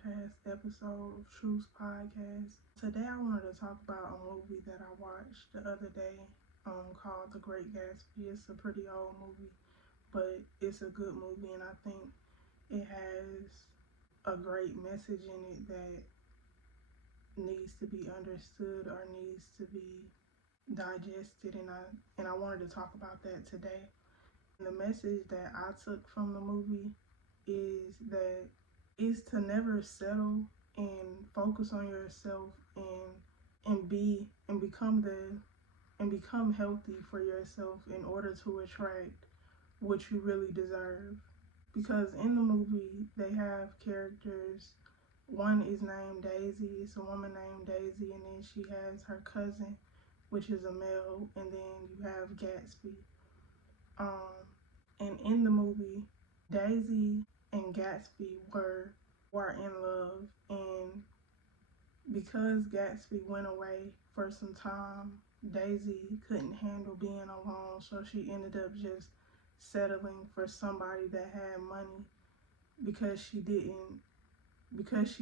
podcast episode of Truth's Podcast. Today I wanted to talk about a movie that I watched the other day called The Great Gatsby. It's a pretty old movie, but it's a good movie, and I think it has a great message in it that needs to be understood or needs to be digested, and I wanted to talk about that today. The message that I took from the movie is to never settle and focus on yourself and be and become the and become healthy for yourself in order to attract what you really deserve. Because in the movie they have characters. One is named Daisy. It's a woman named Daisy, and then she has her cousin, which is a male, and then you have Gatsby. And in the movie, Daisy and Gatsby were in love, and because Gatsby went away for some time, Daisy couldn't handle being alone, so she ended up just settling for somebody that had money because she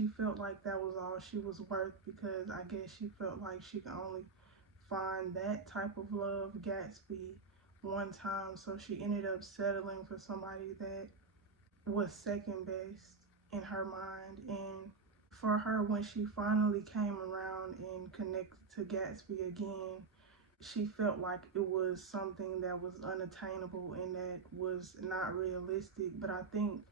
felt like that was all she was worth, because I guess she felt like she could only find that type of love, Gatsby, one time, so she ended up settling for somebody that was second best in her mind. And for her, when she finally came around and connected to Gatsby again, she felt like it was something that was unattainable and that was not realistic. But I think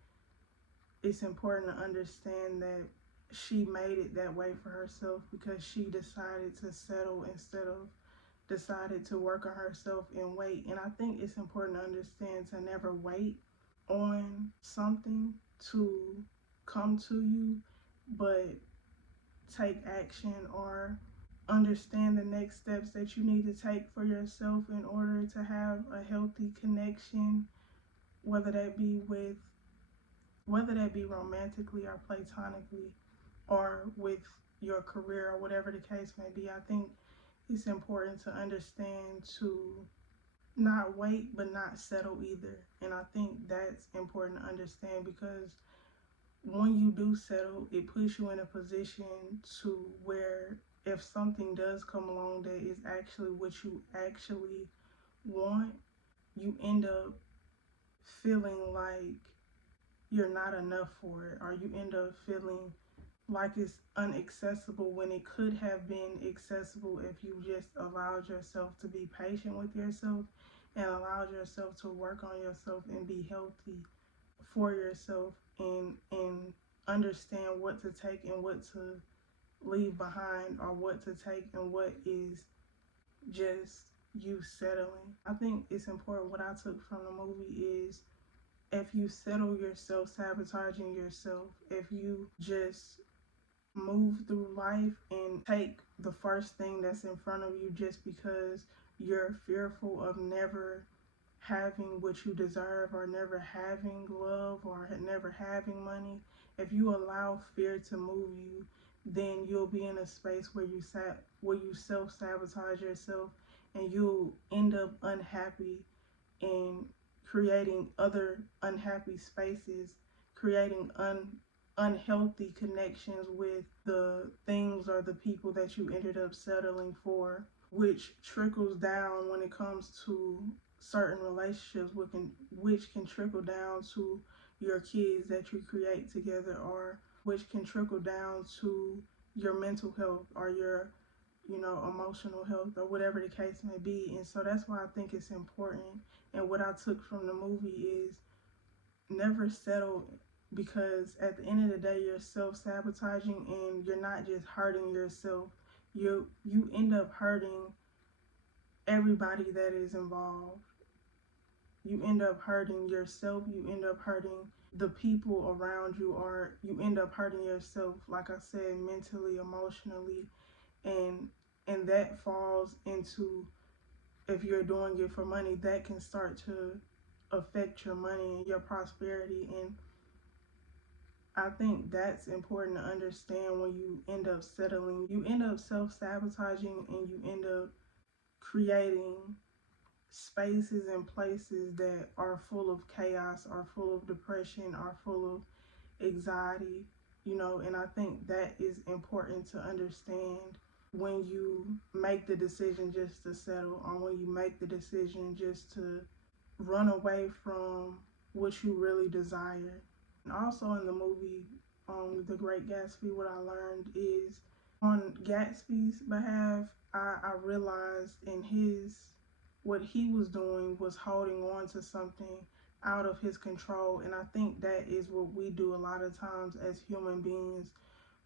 it's important to understand that she made it that way for herself because she decided to settle instead of decided to work on herself and wait. And I think it's important to understand to never wait on something to come to you, but take action or understand the next steps that you need to take for yourself in order to have a healthy connection, whether that be romantically or platonically, or with your career, or whatever the case may be. I think it's important to understand to not wait but not settle either. And I think that's important to understand, because when you do settle, it puts you in a position to where if something does come along that is actually what you actually want, you end up feeling like you're not enough for it, or you end up feeling like it's unaccessible when it could have been accessible if you just allowed yourself to be patient with yourself and allowed yourself to work on yourself and be healthy for yourself, and understand what to take and what to leave behind, or what to take and what is just you settling. I think it's important. What I took from the movie is, if you settle yourself sabotaging yourself, if you just move through life and take the first thing that's in front of you just because you're fearful of never having what you deserve, or never having love, or never having money, if you allow fear to move you, then you'll be in a space where you self-sabotage yourself, and you'll end up unhappy and creating other unhappy spaces, creating unhealthy connections with the things or the people that you ended up settling for, which trickles down when it comes to certain relationships, which can trickle down to your kids that you create together, or which can trickle down to your mental health, or your emotional health, or whatever the case may be. And so that's why I think it's important. And what I took from the movie is never settle, because at the end of the day, you're self-sabotaging, and you're not just hurting yourself. You end up hurting everybody that is involved. You end up hurting yourself, you end up hurting the people around you, or you end up hurting yourself, like I said, mentally, emotionally, and that falls into, if you're doing it for money, that can start to affect your money and your prosperity. And I think that's important to understand. When you end up settling, you end up self-sabotaging, and you end up creating spaces and places that are full of chaos, are full of depression, are full of anxiety, And I think that is important to understand when you make the decision just to settle, or when you make the decision just to run away from what you really desire. And also in the movie, The Great Gatsby, what I learned is on Gatsby's behalf, I realized in what he was doing was holding on to something out of his control. And I think that is what we do a lot of times as human beings.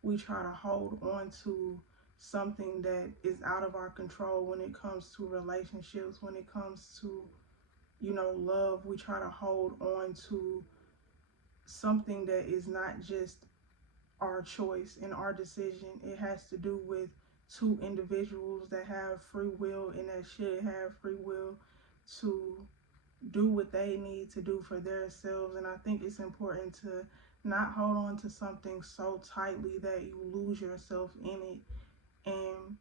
We try to hold on to something that is out of our control when it comes to relationships, when it comes to, love. We try to hold on to something that is not just our choice and our decision. It has to do with two individuals that have free will and that should have free will to do what they need to do for themselves. And I think it's important to not hold on to something so tightly that you lose yourself in it, and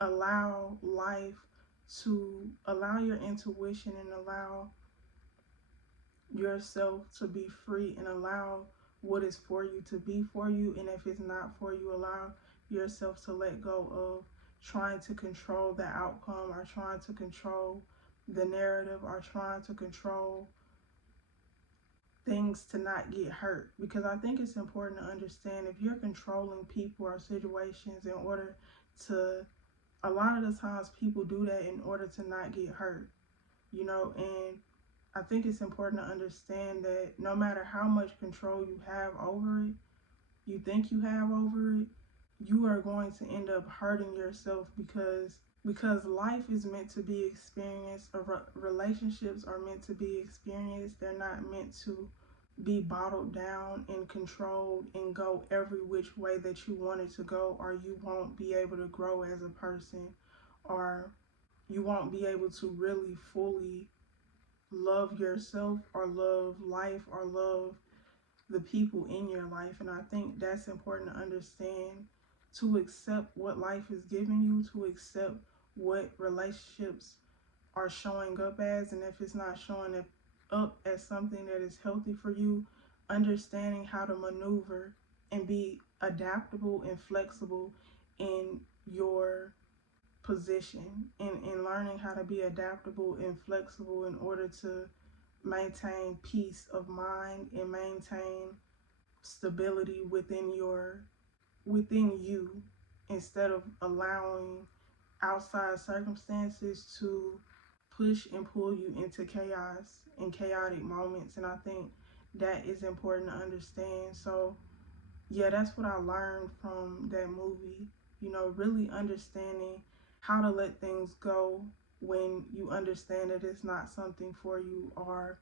allow life to allow your intuition and allow yourself to be free, and allow what is for you to be for you. And if it's not for you, allow yourself to let go of trying to control the outcome, or trying to control the narrative, or trying to control things to not get hurt. Because I think it's important to understand, if you're controlling people or situations in order to, a lot of the times people do that in order to not get hurt, and I think it's important to understand that no matter how much control you have over it, you think you have over it, you are going to end up hurting yourself, because life is meant to be experienced, or relationships are meant to be experienced. They're not meant to be bottled down and controlled and go every which way that you want it to go, or you won't be able to grow as a person, or you won't be able to really fully love yourself, or love life, or love the people in your life. And I think that's important to understand, to accept what life is giving you, to accept what relationships are showing up as. And if it's not showing up as something that is healthy for you, understanding how to maneuver and be adaptable and flexible in your position, and learning how to be adaptable and flexible in order to maintain peace of mind and maintain stability within you, instead of allowing outside circumstances to push and pull you into chaos and chaotic moments. And I think that is important to understand. So yeah, that's what I learned from that movie. Really understanding how to let things go when you understand that it's not something for you, or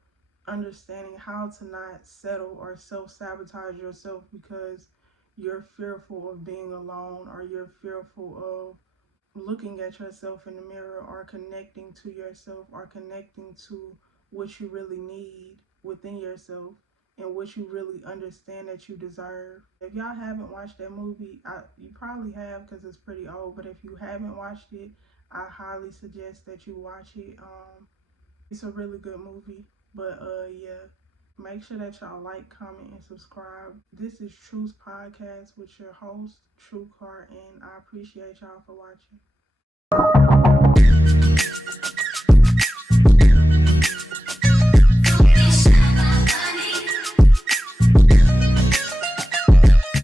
understanding how to not settle or self-sabotage yourself because you're fearful of being alone, or you're fearful of looking at yourself in the mirror, or connecting to yourself, or connecting to what you really need within yourself, and what you really understand that you deserve. If y'all haven't watched that movie, you probably have, because it's pretty old, but if you haven't watched it, I highly suggest that you watch it. It's a really good movie. But yeah, make sure that y'all like, comment, and subscribe. This is Truth's Podcast with your host, True Car, and I appreciate y'all for watching.